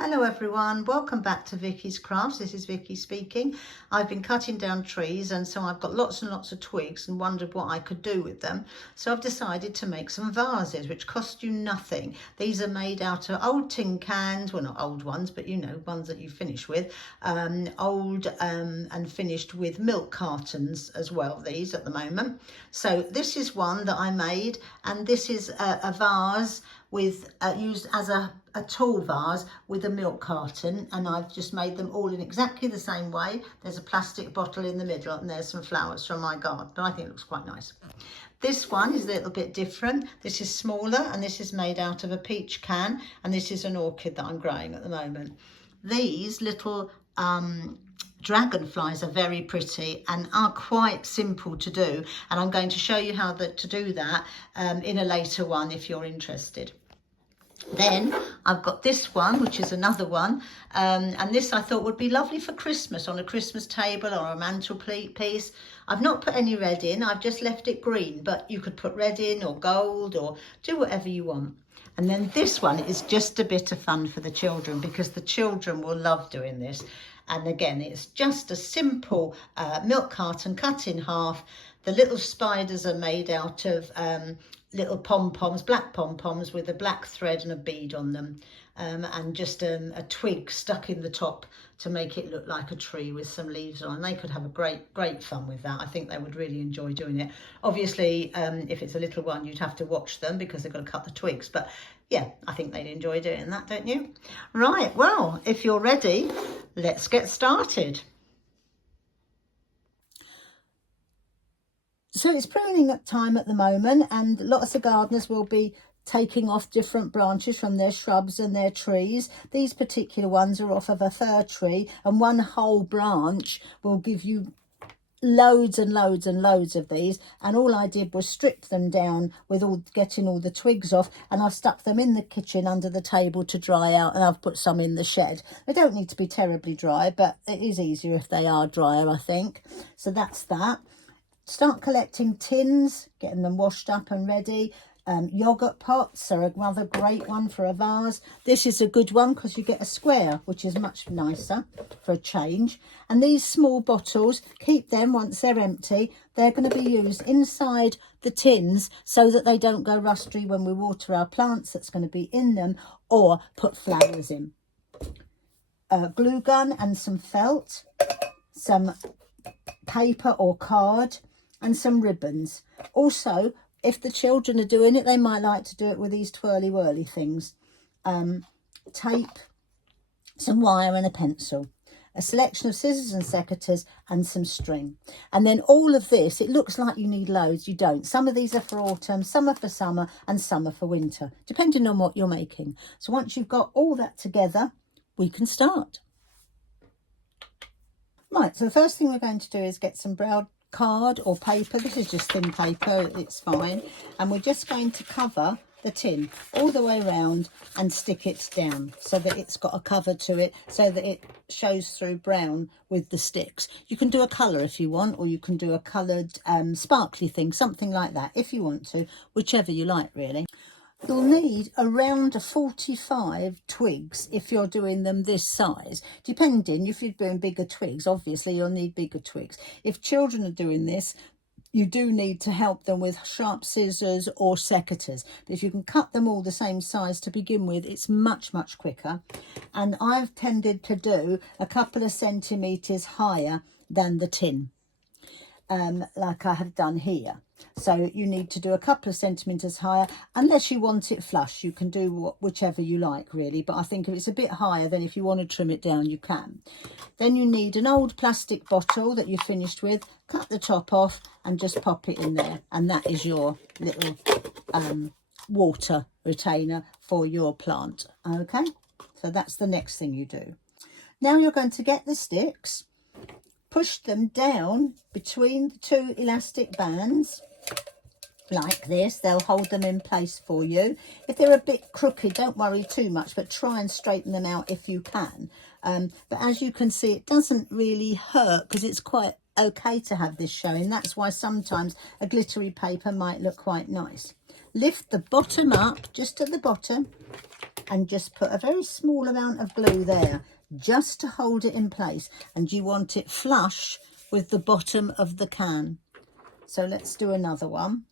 Hello everyone, welcome back to Vicky's Crafts. This is Vicky speaking. I've been cutting down trees and so I've got lots and lots of twigs and wondered what I could do with them. So I've decided to make some vases which cost you nothing. These are made out of old tin cans, well not old ones, but you know, ones that you finish with. Old and finished with milk cartons as well, these at the moment. So this is one that I made, and this is a vase with used as a tall vase with a milk carton, and I've just made them all in exactly the same way. There's a plastic bottle in the middle and there's some flowers from my garden, but I think it looks quite nice. This one is a little bit different. This is smaller and this is made out of a peach can, and this is an orchid that I'm growing at the moment. These little dragonflies are very pretty and are quite simple to do, and I'm going to show you how to do that in a later one if you're interested. Then I've got this one, which is another one, and this I thought would be lovely for Christmas, on a Christmas table or a mantelpiece. I've not put any red in, I've just left it green, but you could put red in or gold or do whatever you want. And then this one is just a bit of fun for the children, because the children will love doing this. And again, it's just a simple milk carton cut in half. The little spiders are made out of little pom-poms, black pom-poms with a black thread and a bead on them, and just a twig stuck in the top to make it look like a tree with some leaves on. And they could have a great fun with that. I think they would really enjoy doing it. Obviously, if it's a little one, you'd have to watch them because they've got to cut the twigs, but yeah, I think they'd enjoy doing that, don't you? Right, well, if you're ready, let's get started. So it's pruning time at the moment, and lots of gardeners will be taking off different branches from their shrubs and their trees. These particular ones are off of a fir tree, and one whole branch will give you loads and loads and loads of these. And all I did was strip them down with getting all the twigs off, and I've stuck them in the kitchen under the table to dry out, and I've put some in the shed. They don't need to be terribly dry, but it is easier if they are drier, I think. So that's that. Start collecting tins, getting them washed up and ready. Yogurt pots are another great one for a vase. This is a good one because you get a square, which is much nicer for a change. And these small bottles, keep them once they're empty. They're going to be used inside the tins so that they don't go rusty when we water our plants that's going to be in them, or put flowers in. A glue gun and some felt, some paper or card, and some ribbons. Also, if the children are doing it, they might like to do it with these twirly whirly things. Tape, some wire and a pencil, a selection of scissors and secateurs, and some string. And then all of this, it looks like you need loads, you don't. Some of these are for autumn, some are for summer, and some are for winter, depending on what you're making. So once you've got all that together, we can start. Right, so the first thing we're going to do is get some brown card or paper. This is just thin paper, it's fine, and we're just going to cover the tin all the way around and stick it down so that it's got a cover to it, so that it shows through brown with the sticks. You can do a colour if you want, or you can do a coloured sparkly thing, something like that if you want to, whichever you like really. You'll need around 45 twigs if you're doing them this size. Depending, if you're doing bigger twigs, obviously you'll need bigger twigs. If children are doing this, you do need to help them with sharp scissors or secateurs. But if you can cut them all the same size to begin with, it's much quicker. And I've tended to do a couple of centimetres higher than the tin, like I have done here. So you need to do a couple of centimetres higher, unless you want it flush. You can do whichever you like really, but I think if it's a bit higher, then if you want to trim it down, you can. Then you need an old plastic bottle that you finished with. Cut the top off and just pop it in there, and that is your little water retainer for your plant. Okay, so that's the next thing you do. Now you're going to get the sticks, push them down between the two elastic bands like this. They'll hold them in place for you. If they're a bit crooked, don't worry too much, but try and straighten them out if you can. But as you can see, it doesn't really hurt because it's quite okay to have this showing. That's why sometimes a glittery paper might look quite nice. Lift the bottom up, just at the bottom, and just put a very small amount of glue there just to hold it in place, and you want it flush with the bottom of the can. So let's do another one.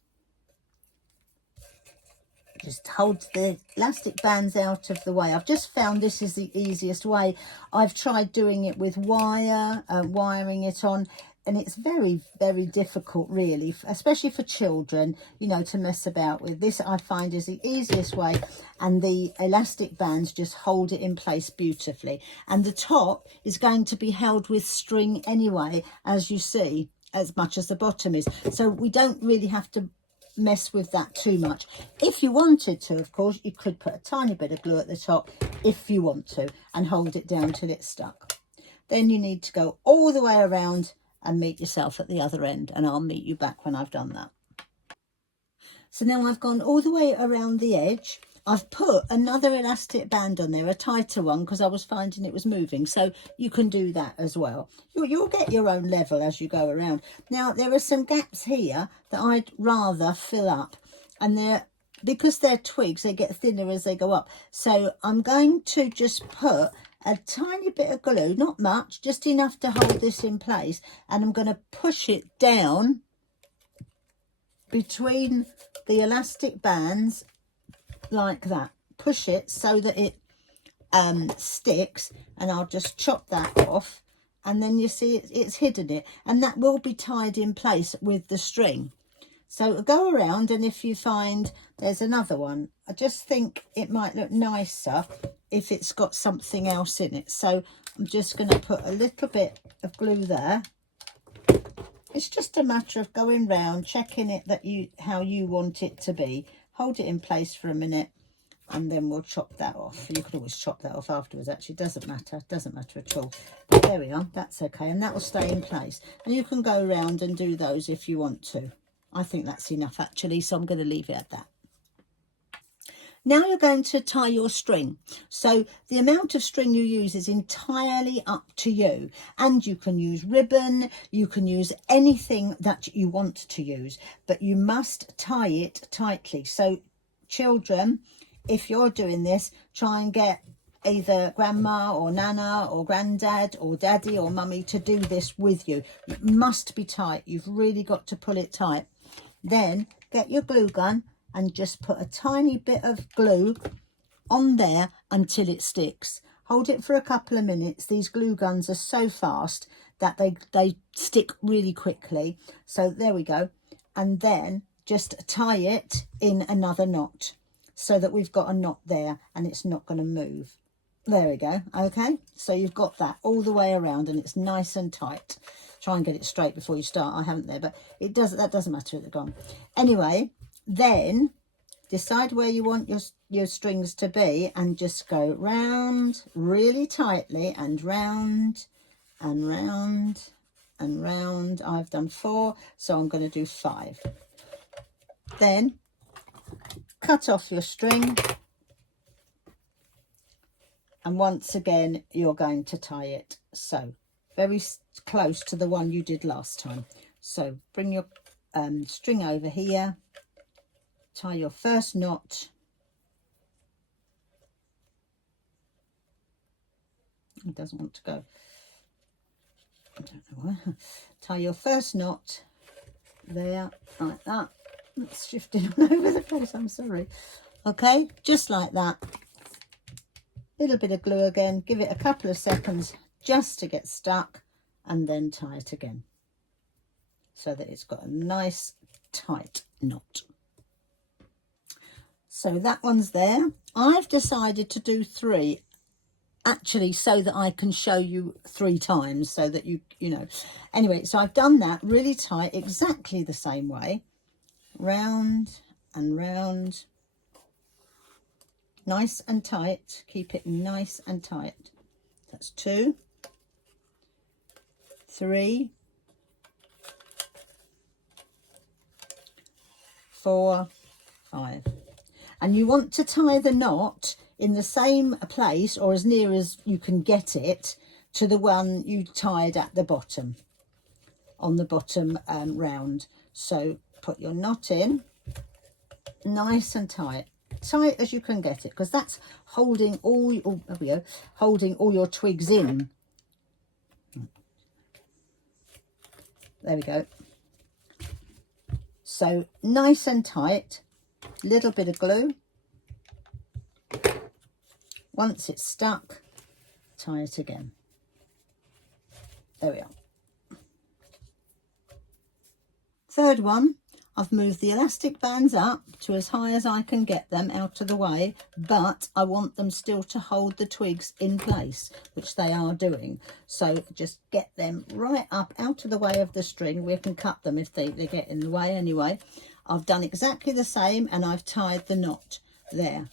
Just hold the elastic bands out of the way. I've just found this is the easiest way. I've tried doing it with wire, wiring it on, and it's very, very difficult really, especially for children, you know, to mess about with. This I find is the easiest way, and the elastic bands just hold it in place beautifully. And the top is going to be held with string anyway, as you see, as much as the bottom is. So we don't really have to mess with that too much. If you wanted to, of course, you could put a tiny bit of glue at the top if you want to, and hold it down till it's stuck. Then you need to go all the way around and meet yourself at the other end, and I'll meet you back when I've done that. So now I've gone all the way around the edge. I've put another elastic band on there, a tighter one, because I was finding it was moving. So you can do that as well. You'll get your own level as you go around. Now, there are some gaps here that I'd rather fill up. And because they're twigs, they get thinner as they go up. So I'm going to just put a tiny bit of glue, not much, just enough to hold this in place. And I'm going to push it down between the elastic bands like that. Push it so that it sticks, and I'll just chop that off, and then you see it's hidden it, and that will be tied in place with the string. So go around, and if you find there's another one, I just think it might look nicer if it's got something else in it. So I'm just going to put a little bit of glue there. It's just a matter of going round, checking it that how you want it to be. Hold it in place for a minute, and then we'll chop that off. You could always chop that off afterwards, actually. Doesn't matter at all. But there we are, that's okay, and that will stay in place. And you can go around and do those if you want to. I think that's enough actually, so I'm going to leave it at that. Now you're going to tie your string. So the amount of string you use is entirely up to you. And you can use ribbon, you can use anything that you want to use, but you must tie it tightly. So children, if you're doing this, try and get either grandma or nana or granddad or daddy or mummy to do this with you. It must be tight. You've really got to pull it tight. Then get your glue gun and just put a tiny bit of glue on there until it sticks. Hold it for a couple of minutes. These glue guns are so fast that they stick really quickly. So there we go. And then just tie it in another knot so that we've got a knot there and it's not going to move. There we go. Okay, so you've got that all the way around and it's nice and tight. Try and get it straight before you start. I haven't there, but that doesn't matter at the gone. Anyway, then decide where you want your strings to be and just go round really tightly and round and round and round. I've done 4, so I'm going to do 5. Then cut off your string, and once again you're going to tie it so very close to the one you did last time. So bring your string over here, tie your first knot, it doesn't want to go, I don't know why. Tie your first knot there like that. It's shifting all over the place, I'm sorry. Okay, just like that. Little bit of glue again, give it a couple of seconds just to get stuck, and then tie it again so that it's got a nice tight knot. So that one's there. I've decided to do 3 actually so that I can show you 3 times so that you know. Anyway, so I've done that really tight, exactly the same way, round and round, nice and tight. Keep it nice and tight. That's 2, 3, 4, 5. And you want to tie the knot in the same place, or as near as you can get it, to the one you tied at the bottom, on the bottom round. So put your knot in nice and tight. tight as you can get it, because that's holding all, there we go, holding all your twigs in. There we go. So nice and tight, little bit of glue. Once it's stuck, tie it again. There we are. Third one, I've moved the elastic bands up to as high as I can get them out of the way, but I want them still to hold the twigs in place, which they are doing. So just get them right up out of the way of the string. We can cut them if they get in the way anyway. I've done exactly the same, and I've tied the knot there.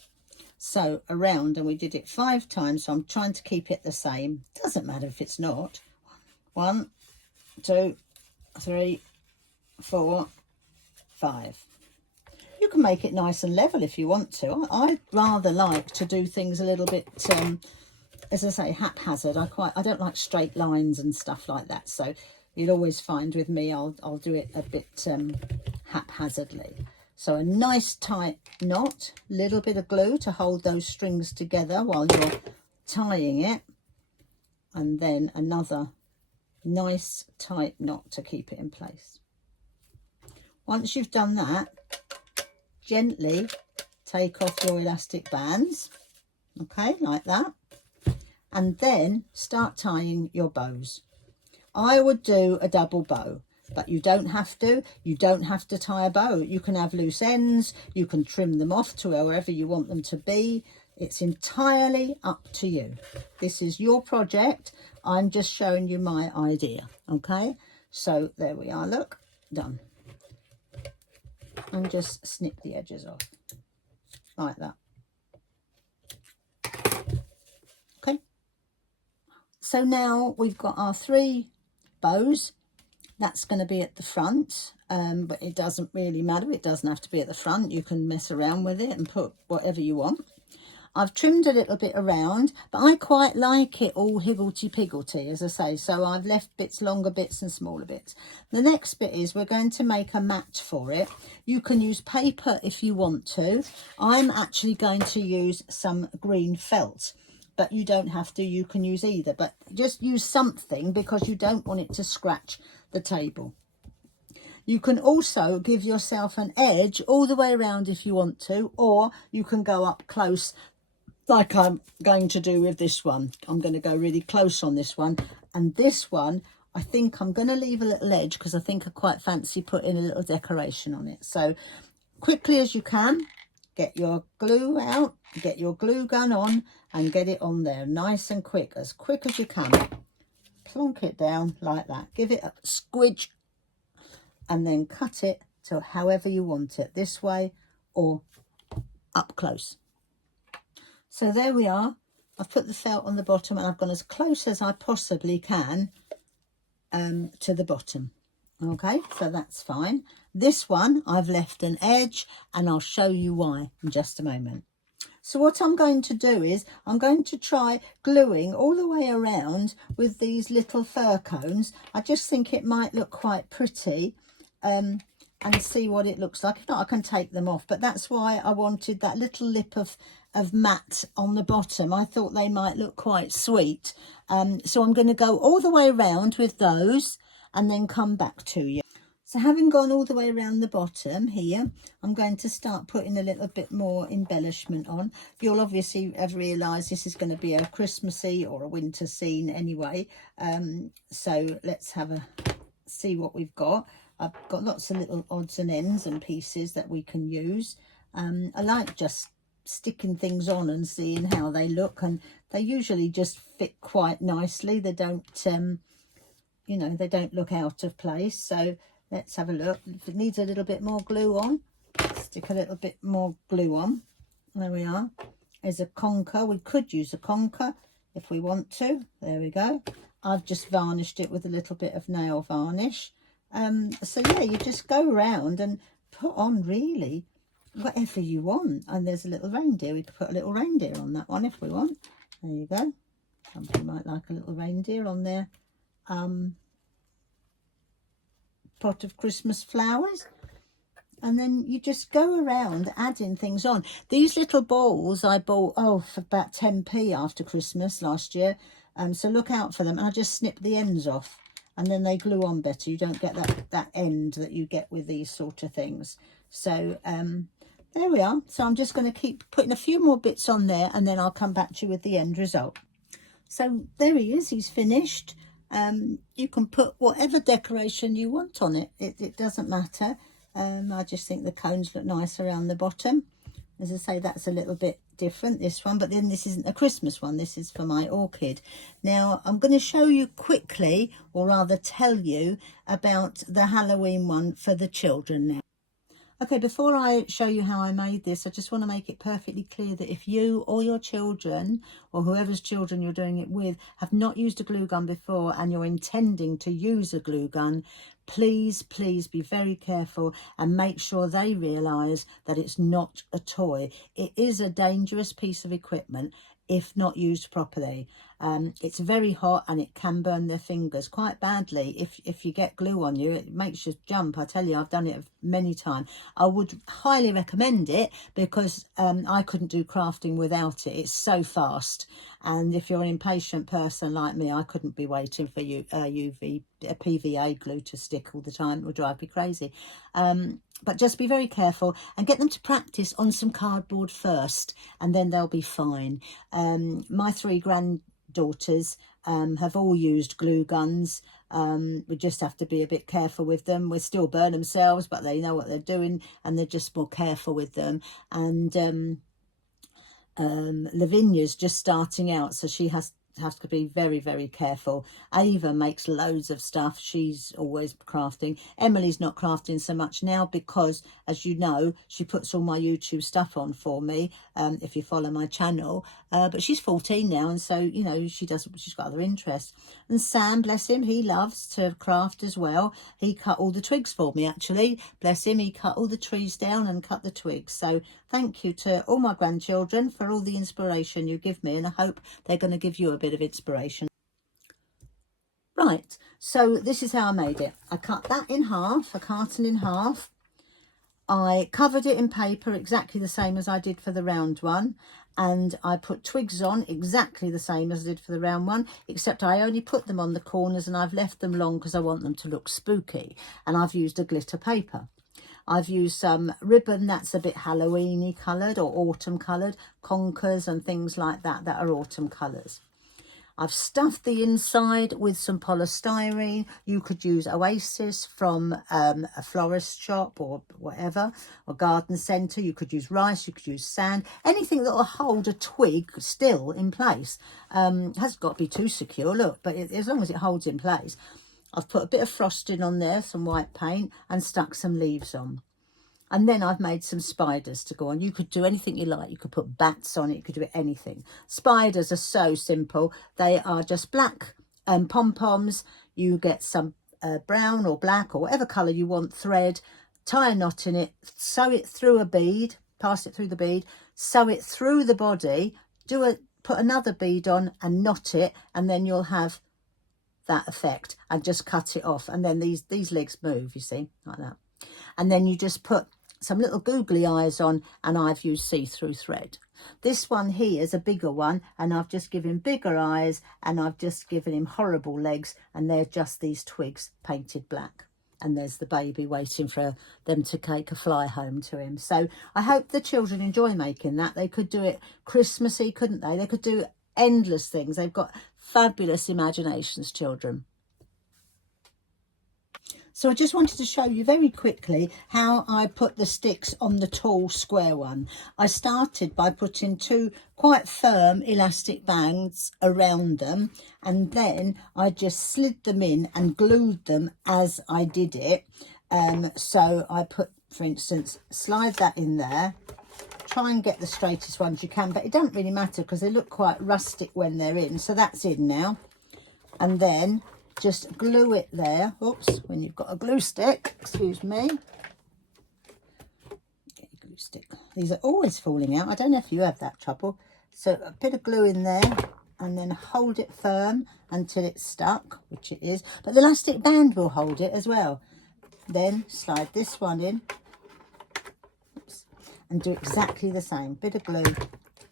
So around, and we did it 5 times, so I'm trying to keep it the same. Doesn't matter if it's not. 1, 2, 3, 4, 5. You can make it nice and level if you want to. I'd rather like to do things a little bit, as I say, haphazard. I don't like straight lines and stuff like that. So you'll always find with me, I'll do it a bit haphazardly. So a nice tight knot, little bit of glue to hold those strings together while you're tying it, and then another nice tight knot to keep it in place. Once you've done that, gently take off your elastic bands, okay, like that, and then start tying your bows. I would do a double bow, but you don't have to. You don't have to tie a bow. You can have loose ends, you can trim them off to wherever you want them to be. It's entirely up to you. This is your project. I'm just showing you my idea, okay? So there we are, look, done. And just snip the edges off like that. Okay, so now we've got our 3 bows. That's going to be at the front, but it doesn't really matter. It doesn't have to be at the front. You can mess around with it and put whatever you want. I've trimmed a little bit around, but I quite like it all higgledy-piggledy, as I say. So I've left bits, longer bits and smaller bits. The next bit is we're going to make a mat for it. You can use paper if you want to. I'm actually going to use some green felt, but you don't have to. You can use either, but just use something because you don't want it to scratch the table. You can also give yourself an edge all the way around if you want to, or you can go up close like I'm going to do with this one. I'm going to go really close on this one, and this one I think I'm going to leave a little edge because I think I quite fancy putting a little decoration on it. So quickly as you can, get your glue out, get your glue gun on and get it on there nice and quick as you can. Plonk it down like that, give it a squidge, and then cut it to however you want it, this way or up close. So there we are. I've put the felt on the bottom and I've gone as close as I possibly can to the bottom. Okay, so that's fine. This one I've left an edge, and I'll show you why in just a moment. So what I'm going to do is I'm going to try gluing all the way around with these little fir cones. I just think it might look quite pretty, and see what it looks like. If not, I can take them off, but that's why I wanted that little lip of matte on the bottom. I thought they might look quite sweet. So I'm going to go all the way around with those and then come back to you. So having gone all the way around the bottom here, I'm going to start putting a little bit more embellishment on. You'll obviously have realised this is going to be a Christmassy or a winter scene anyway. So let's have a see what we've got. I've got lots of little odds and ends and pieces that we can use. I like just sticking things on and seeing how they look, and they usually just fit quite nicely. They don't you know, they don't look out of place. So let's have a look. If it needs a little bit more glue on, stick a little bit more glue on. There we are. There's a conker. We could use a conker if we want to. There we go. I've just varnished it with a little bit of nail varnish. So yeah, you just go around and put on really whatever you want. And there's a little reindeer. We could put a little reindeer on that one if we want. There you go. Somebody might like a little reindeer on their pot of Christmas flowers. And then you just go around adding things on. These little balls I bought, for about 10p after Christmas last year. So look out for them. And I just snip the ends off and then they glue on better. You don't get that end that you get with these sort of things. So there we are. So I'm just going to keep putting a few more bits on there and then I'll come back to you with the end result. So there he is. He's finished. You can put whatever decoration you want on it. It doesn't matter. I just think the cones look nice around the bottom. As I say, that's a little bit different, this one, but then this isn't a Christmas one. This is for my orchid. Now I'm going to show you quickly, or rather tell you about the Halloween one for the children now. Okay, before I show you how I made this, I just want to make it perfectly clear that if you or your children, or whoever's children you're doing it with, have not used a glue gun before and you're intending to use a glue gun, please be very careful and make sure they realise that it's not a toy. It is a dangerous piece of equipment if not used properly. It's very hot and it can burn their fingers quite badly. If you get glue on you, it makes you jump. I tell you, I've done it many times. I would highly recommend it because I couldn't do crafting without it. It's so fast, and if you're an impatient person like me, I couldn't be waiting for PVA glue to stick all the time. It would drive me crazy. But just be very careful and get them to practice on some cardboard first, and then they'll be fine. My 3 granddaughters have all used glue guns. We just have to be a bit careful with them. We still burn themselves, but they know what they're doing and they're just more careful with them. And Lavinia's just starting out, so she has to be very careful. Ava makes loads of stuff. She's always crafting. Emily's not crafting so much now because, as you know, she puts all my YouTube stuff on for me, if you follow my channel. But she's 14 now, and so, you know, she's got other interests. And Sam, bless him, he loves to craft as well. He cut all the twigs for me, actually. Bless him, he cut all the trees down and cut the twigs. So thank you to all my grandchildren for all the inspiration you give me, and I hope they're going to give you a bit of inspiration. Right, so this is how I made it. I cut that in half, a carton in half. I covered it in paper exactly the same as I did for the round one, and I put twigs on exactly the same as I did for the round one, except I only put them on the corners and I've left them long because I want them to look spooky, and I've used a glitter paper. I've used some ribbon that's a bit Halloweeny coloured or autumn coloured, conkers and things like that are autumn colours. I've stuffed the inside with some polystyrene. You could use Oasis from a florist shop or whatever, or garden centre. You could use rice, you could use sand, anything that will hold a twig still in place. Hasn't got to be too secure, look, but as long as it holds in place. I've put a bit of frosting on there, some white paint, and stuck some leaves on. And then I've made some spiders to go on. You could do anything you like. You could put bats on it. You could do anything. Spiders are so simple. They are just black pom-poms. You get some brown or black or whatever colour you want thread. Tie a knot in it. Sew it through a bead. Pass it through the bead. Sew it through the body. Put another bead on and knot it. And then you'll have that effect. And just cut it off. And then these legs move, you see, like that. And then you just put some little googly eyes on, and I've used see-through thread. This one here is a bigger one, and I've just given bigger eyes, and I've just given him horrible legs, and they're just these twigs painted black. And there's the baby waiting for them to take a fly home to him. So I hope the children enjoy making that. They could do it Christmassy, couldn't they? They could do endless things. They've got fabulous imaginations, children. So I just wanted to show you very quickly how I put the sticks on the tall square one. I started by putting 2 quite firm elastic bands around them, and then I just slid them in and glued them as I did it. So I put, for instance, slide that in there. Try and get the straightest ones you can, but it doesn't really matter because they look quite rustic when they're in. So that's in now. And then just glue it there. Oops, when you've got a glue stick, excuse me. Get your glue stick. These are always falling out. I don't know if you have that trouble. So a bit of glue in there and then hold it firm until it's stuck, which it is. But the elastic band will hold it as well. Then slide this one in and do exactly the same. Bit of glue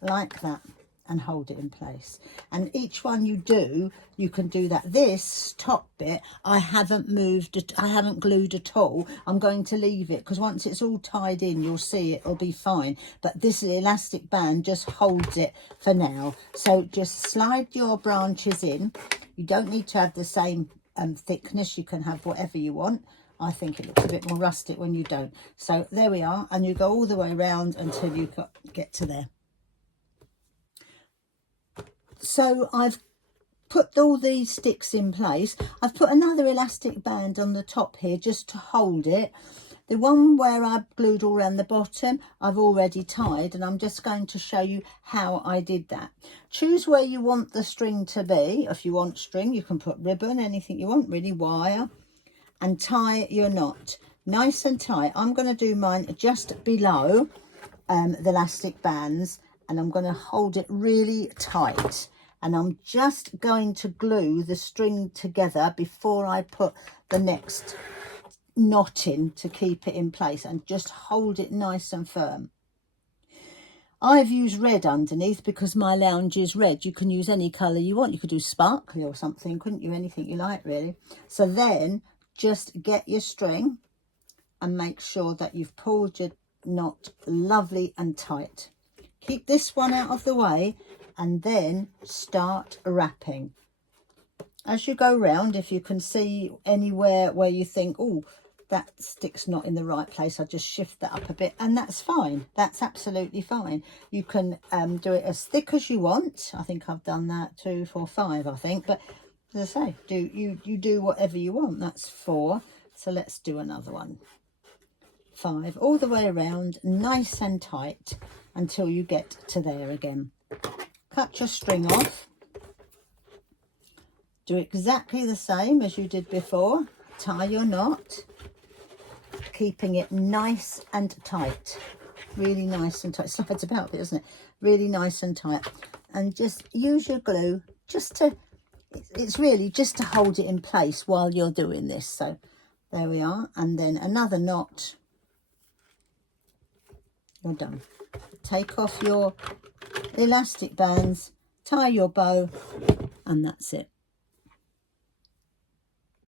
like that and hold it in place. And each one you do, you can do that. This top bit, I haven't moved, I haven't glued at all. I'm going to leave it because once it's all tied in, you'll see it'll be fine. But this elastic band just holds it for now. So just slide your branches in. You don't need to have the same thickness. You can have whatever you want. I think it looks a bit more rustic when you don't. So there we are, and you go all the way around until you get to there. So I've put all these sticks in place. I've put another elastic band on the top here just to hold it. The one where I've glued all around the bottom, I've already tied, and I'm just going to show you how I did that. Choose where you want the string to be. If you want string, you can put ribbon, anything you want, really, wire, and tie your knot nice and tight. I'm going to do mine just below the elastic bands, and I'm going to hold it really tight, and I'm just going to glue the string together before I put the next knot in to keep it in place, and just hold it nice and firm. I've used red underneath because my lounge is red. You can use any colour you want. You could do sparkly or something, couldn't you? Anything you like, really. So then just get your string and make sure that you've pulled your knot lovely and tight. Keep this one out of the way and then start wrapping. As you go round, if you can see anywhere where you think, oh, that stick's not in the right place, I'll just shift that up a bit, and that's fine. That's absolutely fine. You can do it as thick as you want. I think I've done that 2, 4, 5, I think, but as I say, you do whatever you want. That's 4, so let's do another one. 5 all the way around, nice and tight until you get to there again. Cut your string off. Do exactly the same as you did before. Tie your knot, keeping it nice and tight. Really nice and tight. Slides about a bit, doesn't it? Really nice and tight. And just use your glue just to, it's really just to hold it in place while you're doing this. So there we are. And then another knot. You're done. Take off your elastic bands, tie your bow, and that's it.